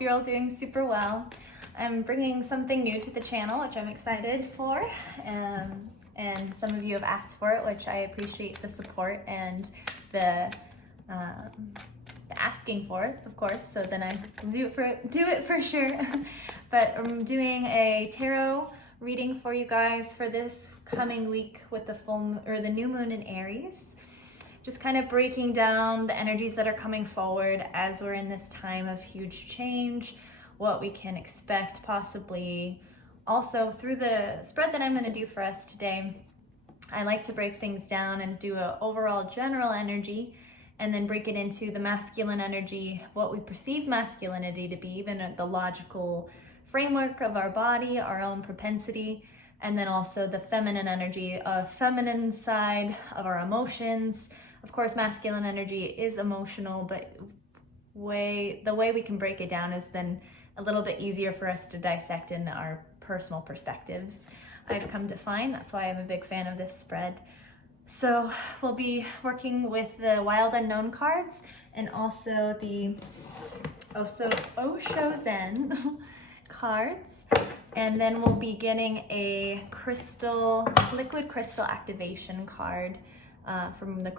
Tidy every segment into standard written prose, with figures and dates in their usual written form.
Hope you're all doing super well. I'm bringing something new to the channel, which I'm excited for, and some of you have asked for it, which I appreciate the support and the asking for it, of course, so then I do it for sure. But I'm doing a tarot reading for you guys for this coming week with the the new moon in Aries. Just kind of breaking down the energies that are coming forward as we're in this time of huge change, what we can expect possibly. Also, through the spread that I'm going to do for us today, I like to break things down and do an overall general energy and then break it into the masculine energy, what we perceive masculinity to be, even at the logical framework of our body, our own propensity, and then also the feminine energy, a feminine side of our emotions. Of course, masculine energy is emotional, but the way we can break it down is then a little bit easier for us to dissect in our personal perspectives. I've come to find that's why I'm a big fan of this spread. So we'll be working with the Wild Unknown cards and also the Osho Zen cards. And then we'll be getting a liquid crystal activation card from the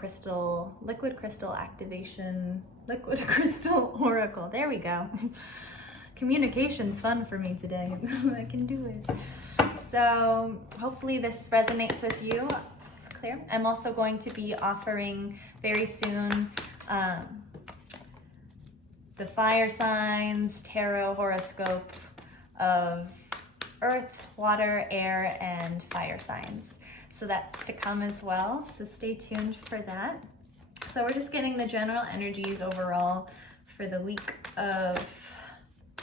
liquid crystal oracle. There we go. Communication's fun for me today. I can do it. So hopefully this resonates with you. Clear. I'm also going to be offering very soon the fire signs tarot horoscope of earth, water, air, and fire signs. So that's to come as well, so stay tuned for that. So we're just getting the general energies overall for the week of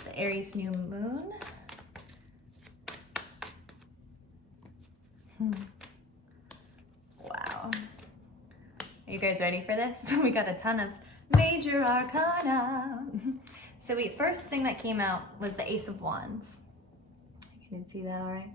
the Aries new moon. Wow. Are you guys ready for this? We got a ton of major arcana. So first thing that came out was the Ace of Wands. You can see that all right?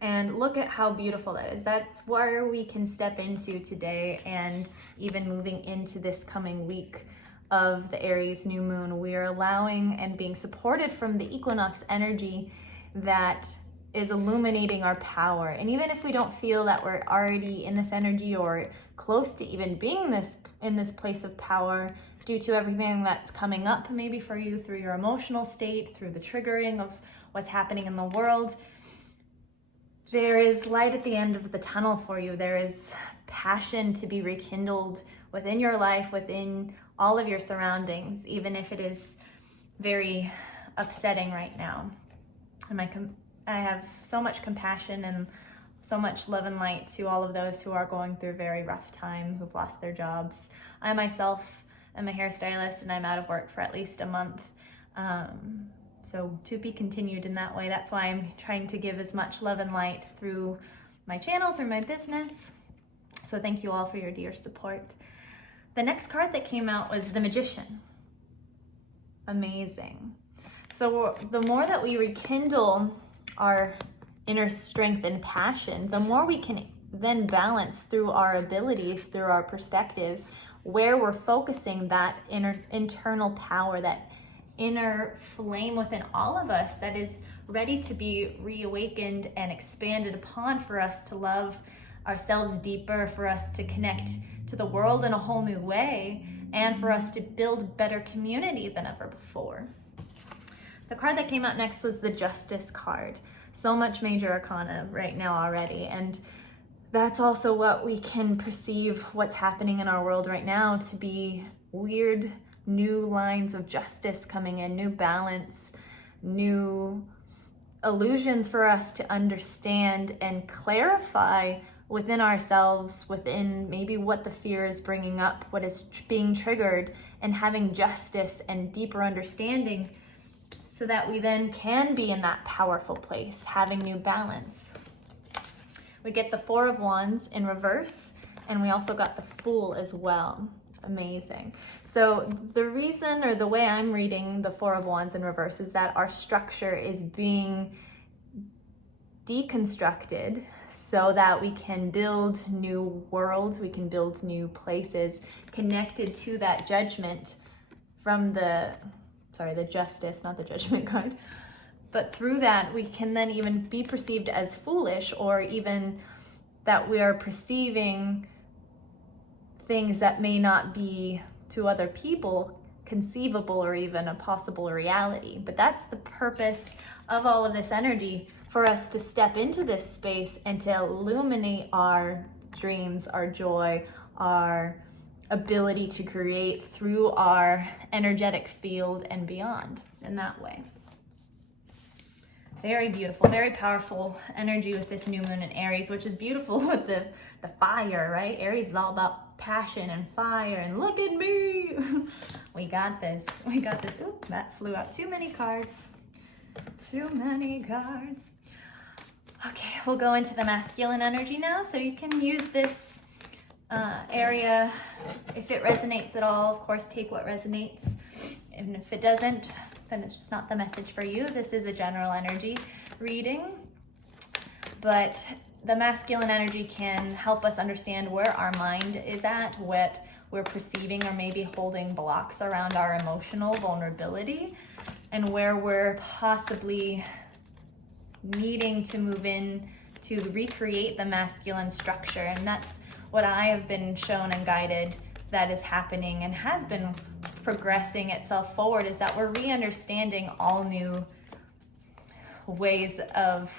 And look at how beautiful that is. That's where we can step into today, and even moving into this coming week of the Aries new moon, we are allowing and being supported from the equinox energy that is illuminating our power. And even if we don't feel that we're already in this energy or close to even being in this place of power, due to everything that's coming up maybe for you through your emotional state, through the triggering of what's happening in the world, there is light at the end of the tunnel for you. There is passion to be rekindled within your life, within all of your surroundings, even if it is very upsetting right now. And I have so much compassion and so much love and light to all of those who are going through a very rough time, who've lost their jobs. I myself am a hairstylist and I'm out of work for at least a month. So to be continued in that way. That's why I'm trying to give as much love and light through my channel, through my business. So thank you all for your dear support. The next card that came out was the Magician. Amazing. So the more that we rekindle our inner strength and passion, the more we can then balance through our abilities, through our perspectives, where we're focusing that internal power, that inner flame within all of us that is ready to be reawakened and expanded upon, for us to love ourselves deeper, for us to connect to the world in a whole new way, and for us to build better community than ever before. The card that came out next was the Justice card. So much major arcana right now already, and that's also what we can perceive what's happening in our world right now to be weird new lines of justice coming in, new balance, new illusions for us to understand and clarify within ourselves, within maybe what the fear is bringing up, what is being triggered, and having justice and deeper understanding so that we then can be in that powerful place, having new balance. We get the Four of Wands in reverse, and we also got the Fool as well. Amazing. So the reason, or the way I'm reading the Four of Wands in reverse, is that our structure is being deconstructed so that we can build new worlds, we can build new places connected to that judgment from the sorry, the Justice, not the Judgment card. But through that, we can then even be perceived as foolish, or even that we are perceiving things that may not be to other people conceivable or even a possible reality. But that's the purpose of all of this energy, for us to step into this space and to illuminate our dreams, our joy, our ability to create through our energetic field and beyond in that way. Very beautiful, very powerful energy with this new moon in Aries, which is beautiful with the fire, right? Aries is all about passion and fire and look at me. We got this. We got this. Oop, that flew out. Too many cards. Too many cards. Okay, we'll go into the masculine energy now. So you can use this area if it resonates at all. Of course, take what resonates. And if it doesn't, then it's just not the message for you. This is a general energy reading. But the masculine energy can help us understand where our mind is at, what we're perceiving or maybe holding blocks around our emotional vulnerability, and where we're possibly needing to move in to recreate the masculine structure. And that's what I have been shown and guided that is happening and has been progressing itself forward, is that we're re-understanding all new ways of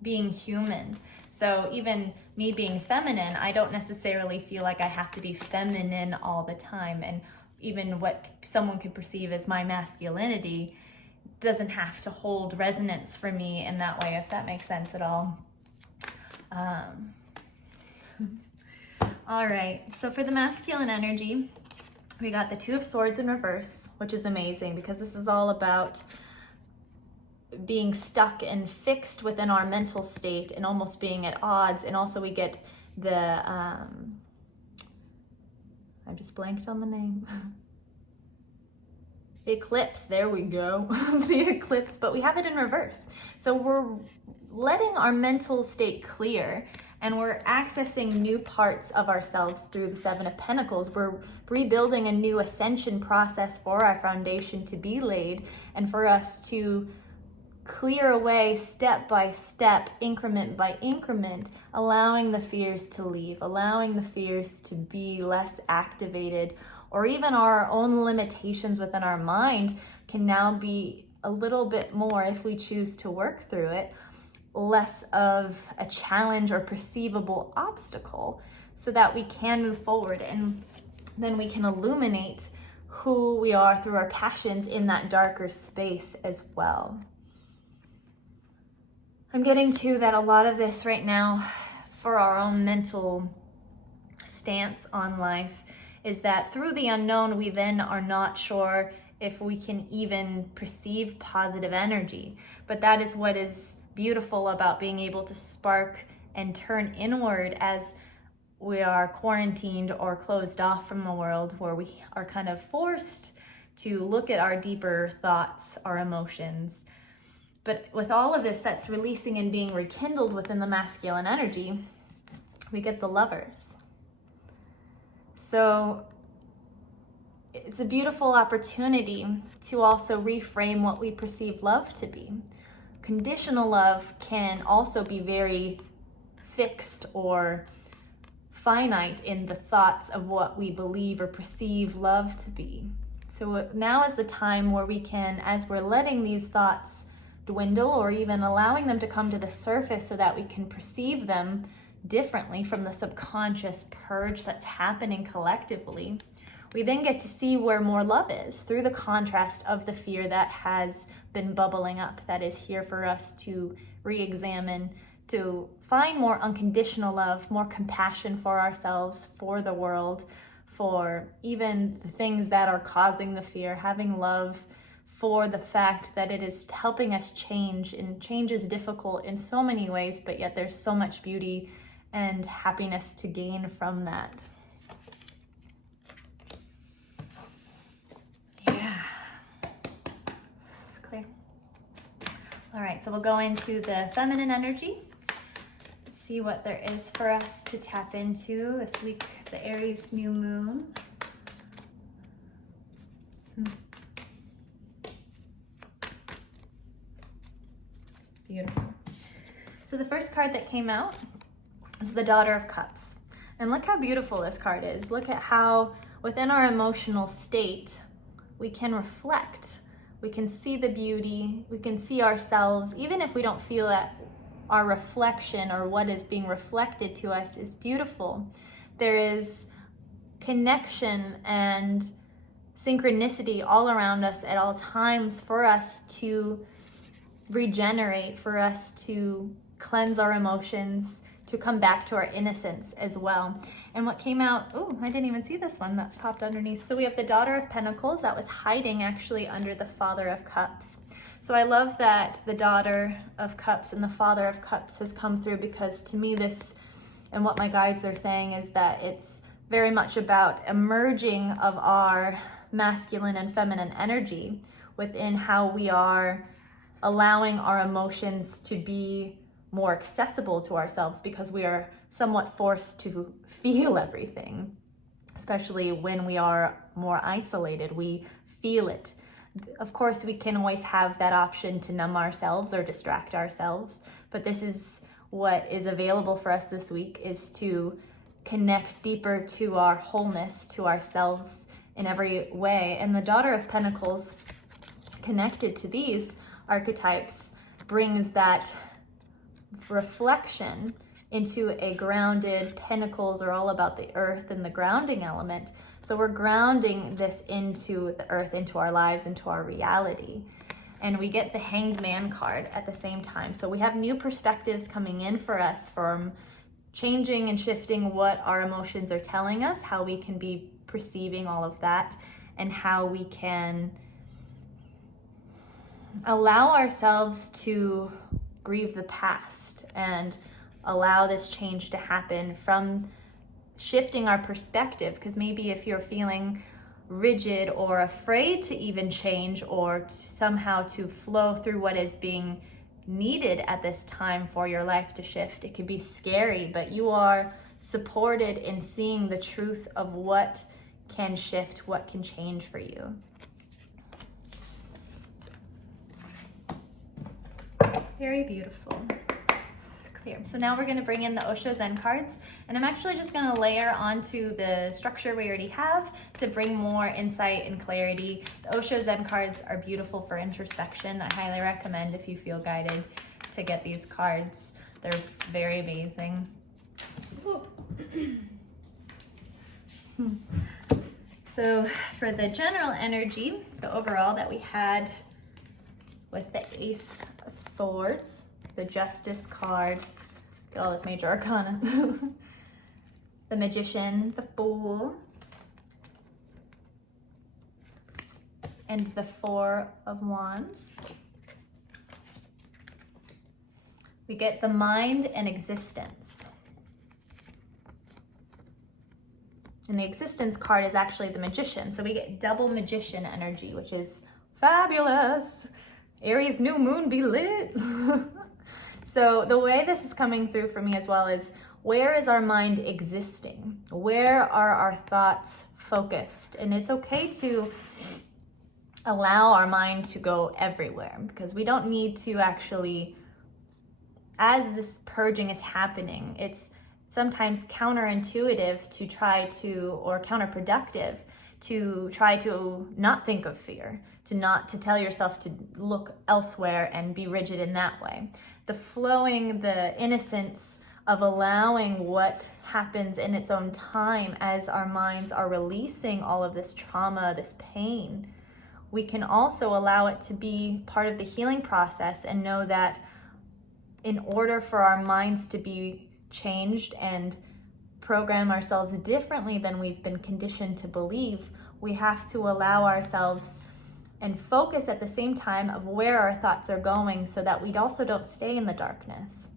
being human. So even me being feminine, I don't necessarily feel like I have to be feminine all the time. And even what someone could perceive as my masculinity doesn't have to hold resonance for me in that way, if that makes sense at all. All right, so for the masculine energy, we got the Two of Swords in reverse, which is amazing because this is all about being stuck and fixed within our mental state and almost being at odds. And also we get the, I just blanked on the name. Eclipse, there we go. The eclipse, but we have it in reverse. So we're letting our mental state clear and we're accessing new parts of ourselves through the Seven of Pentacles. We're rebuilding a new ascension process for our foundation to be laid and for us to clear away step by step, increment by increment, allowing the fears to leave, allowing the fears to be less activated, or even our own limitations within our mind can now be a little bit more, if we choose to work through it, less of a challenge or perceivable obstacle, so that we can move forward and then we can illuminate who we are through our passions in that darker space as well. I'm getting to that a lot of this right now for our own mental stance on life is that through the unknown, we then are not sure if we can even perceive positive energy. But that is what is beautiful about being able to spark and turn inward as we are quarantined or closed off from the world, where we are kind of forced to look at our deeper thoughts, our emotions. But with all of this that's releasing and being rekindled within the masculine energy, we get the Lovers. So it's a beautiful opportunity to also reframe what we perceive love to be. Conditional love can also be very fixed or finite in the thoughts of what we believe or perceive love to be. So now is the time where we can, as we're letting these thoughts dwindle or even allowing them to come to the surface so that we can perceive them differently from the subconscious purge that's happening collectively, we then get to see where more love is through the contrast of the fear that has been bubbling up, that is here for us to re-examine, to find more unconditional love, more compassion for ourselves, for the world, for even the things that are causing the fear, having love for the fact that it is helping us change, and change is difficult in so many ways, but yet there's so much beauty and happiness to gain from that. Yeah. Clear. All right, so we'll go into the feminine energy. See what there is for us to tap into this week, the Aries new moon. Beautiful. So the first card that came out is the Daughter of Cups. And look how beautiful this card is. Look at how within our emotional state, we can reflect. We can see the beauty, we can see ourselves, even if we don't feel that our reflection or what is being reflected to us is beautiful. There is connection and synchronicity all around us at all times for us to regenerate, for us to cleanse our emotions, to come back to our innocence as well. And what came out, oh, I didn't even see this one that popped underneath. So we have the Daughter of Pentacles that was hiding actually under the Father of Cups. So I love that the Daughter of Cups and the Father of Cups has come through, because to me this, and what my guides are saying, is that it's very much about emerging of our masculine and feminine energy within how we are allowing our emotions to be more accessible to ourselves, because we are somewhat forced to feel everything, especially when we are more isolated. We feel it. Of course, we can always have that option to numb ourselves or distract ourselves, but this is what is available for us this week, is to connect deeper to our wholeness, to ourselves in every way. And the Daughter of Pentacles, connected to these archetypes, brings that reflection into a grounded. Pentacles are all about the earth and the grounding element. So we're grounding this into the earth, into our lives, into our reality. And we get the Hanged Man card at the same time. So we have new perspectives coming in for us from changing and shifting what our emotions are telling us, how we can be perceiving all of that, and how we can allow ourselves to grieve the past and allow this change to happen from shifting our perspective. Because maybe if you're feeling rigid or afraid to even change, or somehow to flow through what is being needed at this time for your life to shift, it can be scary, but you are supported in seeing the truth of what can shift, what can change for you. Very beautiful. Clear. So now we're going to bring in the Osho Zen cards, and I'm actually just going to layer onto the structure we already have to bring more insight and clarity. The Osho Zen cards are beautiful for introspection. I highly recommend, if you feel guided, to get these cards. They're very amazing. So for the general energy, the overall that we had with the Ace of Swords, the Justice card, get all this major arcana, the Magician, the Fool, and the Four of Wands. We get the Mind and Existence. And the Existence card is actually the Magician. So we get double Magician energy, which is fabulous. Aries new moon be lit. So the way this is coming through for me as well is, where is our mind existing? Where are our thoughts focused? And it's okay to allow our mind to go everywhere, because we don't need to actually, as this purging is happening, it's sometimes counterintuitive to try to, or counterproductive to try to not think of fear, to tell yourself to look elsewhere and be rigid in that way. The flowing, the innocence of allowing what happens in its own time as our minds are releasing all of this trauma, this pain, we can also allow it to be part of the healing process, and know that in order for our minds to be changed and program ourselves differently than we've been conditioned to believe, we have to allow ourselves and focus at the same time of where our thoughts are going, so that we also don't stay in the darkness.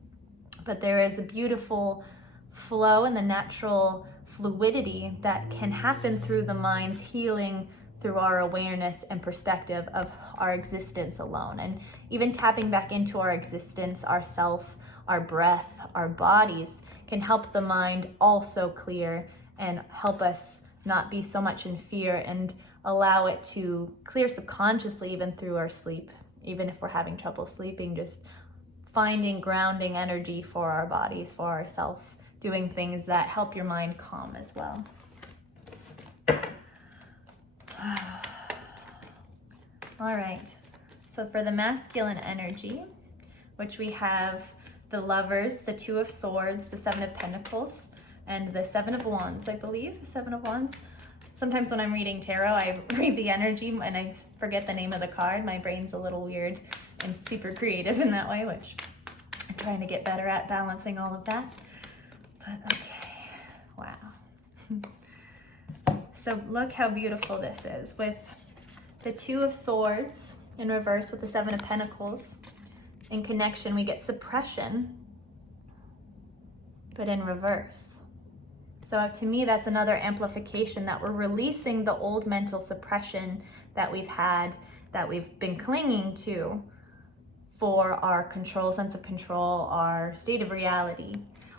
But there is a beautiful flow and the natural fluidity that can happen through the mind's healing, through our awareness and perspective of our existence alone. And even tapping back into our existence, our self, our breath, our bodies, can help the mind also clear and help us not be so much in fear, and allow it to clear subconsciously even through our sleep. Even if we're having trouble sleeping, just finding grounding energy for our bodies, for ourselves, doing things that help your mind calm as well. All right, so for the masculine energy, which we have the Lovers, the Two of Swords, the Seven of Pentacles, and the Seven of Wands, I believe, the Seven of Wands. Sometimes when I'm reading tarot, I read the energy and I forget the name of the card. My brain's a little weird and super creative in that way, which I'm trying to get better at, balancing all of that. But okay, wow. So look how beautiful this is. With the Two of Swords in reverse with the Seven of Pentacles, in connection, we get suppression, but in reverse. So to me, that's another amplification that we're releasing the old mental suppression that we've had, that we've been clinging to for our control, sense of control, our state of reality.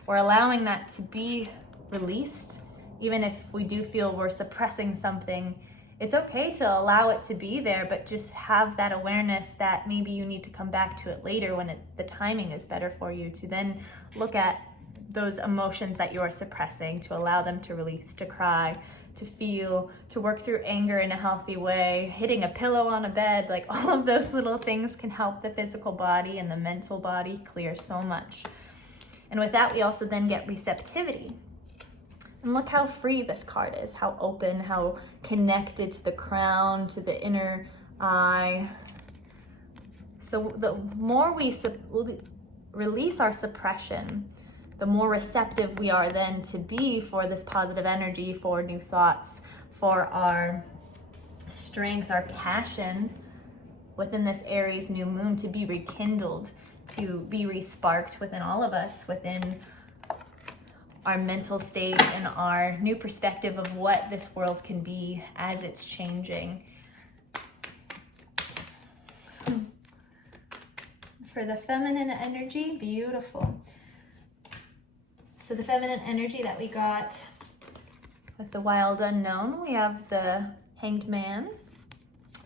We're allowing that to be released. Even if we do feel we're suppressing something, it's okay to allow it to be there, but just have that awareness that maybe you need to come back to it later when the timing is better for you, to then look at those emotions that you are suppressing, to allow them to release, to cry, to feel, to work through anger in a healthy way, hitting a pillow on a bed, like all of those little things can help the physical body and the mental body clear so much. And with that, we also then get receptivity. And look how free this card is, how open, how connected to the crown, to the inner eye. So the more we release our suppression, the more receptive we are then to be for this positive energy, for new thoughts, for our strength, our passion within this Aries new moon to be rekindled, to be resparked within all of us, within our mental state and our new perspective of what this world can be as it's changing. For the feminine energy, beautiful. So the feminine energy that we got with the Wild Unknown, we have the Hanged Man,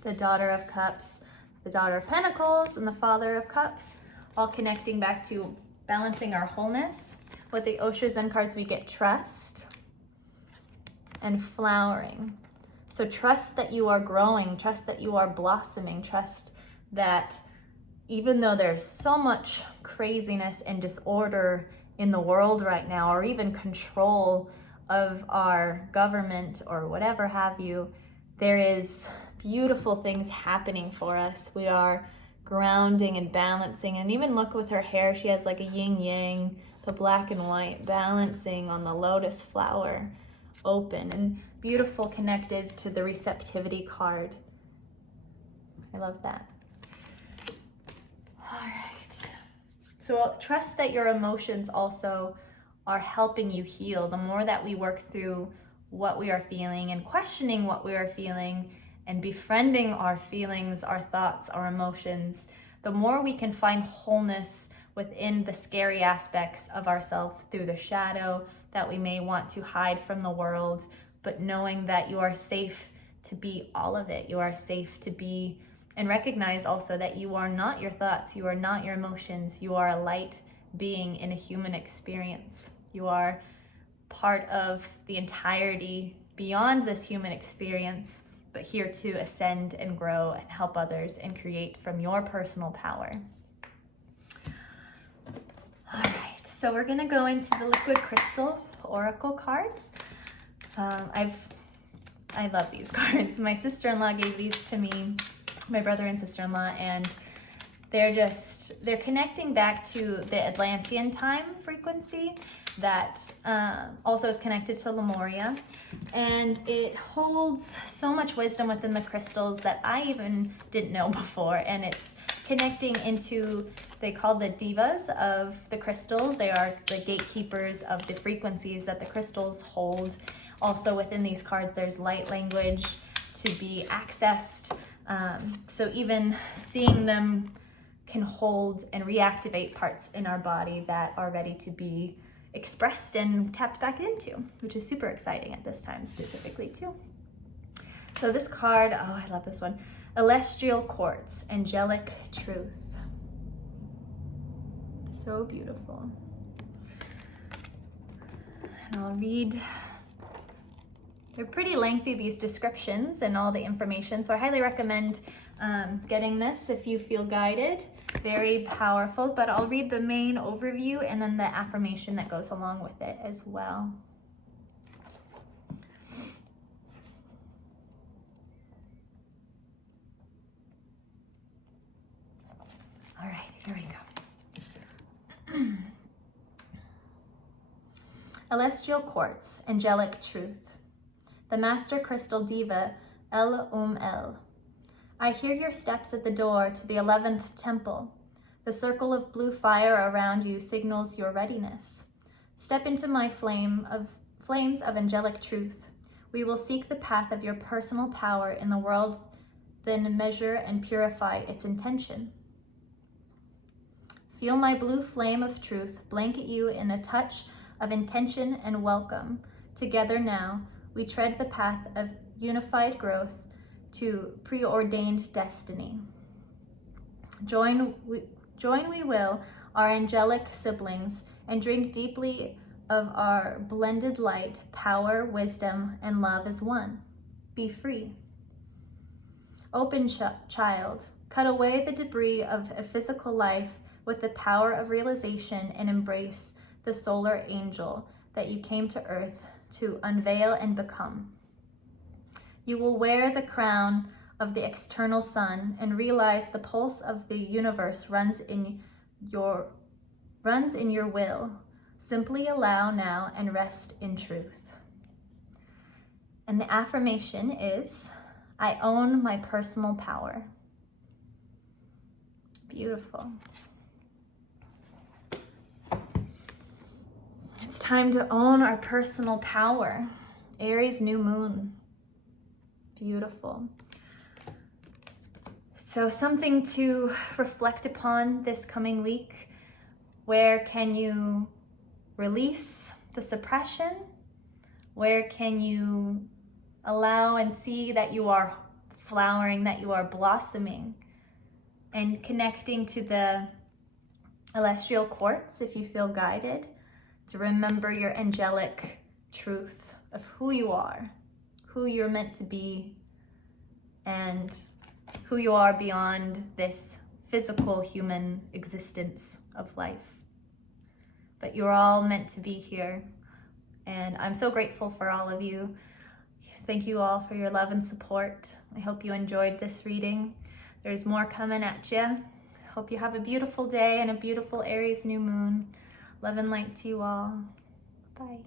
the Daughter of Cups, the Daughter of Pentacles, and the Father of Cups, all connecting back to balancing our wholeness. With the Osho Zen cards, we get trust and flowering. So trust that you are growing, trust that you are blossoming, trust that even though there's so much craziness and disorder in the world right now, or even control of our government or whatever have you, there is beautiful things happening for us. We are grounding and balancing. And even look with her hair, she has like a yin yang, the black and white, balancing on the lotus flower, open and beautiful, connected to the receptivity card. I love that. All right. So trust that your emotions also are helping you heal. The more that we work through what we are feeling and questioning what we are feeling and befriending our feelings, our thoughts, our emotions, the more we can find wholeness within the scary aspects of ourselves, through the shadow that we may want to hide from the world, but knowing that you are safe to be all of it. You are safe to be, and recognize also that you are not your thoughts, you are not your emotions, you are a light being in a human experience. You are part of the entirety beyond this human experience, but here to ascend and grow and help others and create from your personal power. All right, so we're gonna go into the liquid crystal oracle cards. I love these cards. My sister-in-law gave these to me, my brother and sister-in-law, and they're connecting back to the Atlantean time frequency that also is connected to Lemuria. And it holds so much wisdom within the crystals that I even didn't know before. And it's connecting into, they call the divas of the crystal. They are the gatekeepers of the frequencies that the crystals hold. Also within these cards, there's light language to be accessed. So even seeing them can hold and reactivate parts in our body that are ready to be expressed and tapped back into, which is super exciting at this time specifically too. So this card, oh, I love this one. Celestial Quartz, Angelic Truth. So beautiful. And I'll read. They're pretty lengthy, these descriptions and all the information, so I highly recommend getting this if you feel guided. Very powerful, but I'll read the main overview and then the affirmation that goes along with it as well. All right, here we go. Celestial Quartz, Angelic Truth. The Master Crystal Diva, El. I hear your steps at the door to the 11th temple. The circle of blue fire around you signals your readiness. Step into my flames of angelic truth. We will seek the path of your personal power in the world, then measure and purify its intention. Feel my blue flame of truth blanket you in a touch of intention and welcome. Together now, we tread the path of unified growth to preordained destiny. Join we will, our angelic siblings, and drink deeply of our blended light, power, wisdom, and love as one. Be free. Open child, cut away the debris of a physical life with the power of realization and embrace the solar angel that you came to earth to unveil and become. You will wear the crown of the external sun and realize the pulse of the universe runs in your will. Simply allow now and rest in truth. And the affirmation is, I own my personal power. Beautiful. It's time to own our personal power. Aries new moon. Beautiful. So something to reflect upon this coming week. Where can you release the suppression? Where can you allow and see that you are flowering, that you are blossoming? And connecting to the celestial quartz, if you feel guided, to remember your angelic truth of who you are, who you're meant to be, and who you are beyond this physical human existence of life. But you're all meant to be here, and I'm so grateful for all of you. Thank you all for your love and support. I hope you enjoyed this reading. There's more coming at you. Hope you have a beautiful day and a beautiful Aries new moon. Love and light to you all. Bye.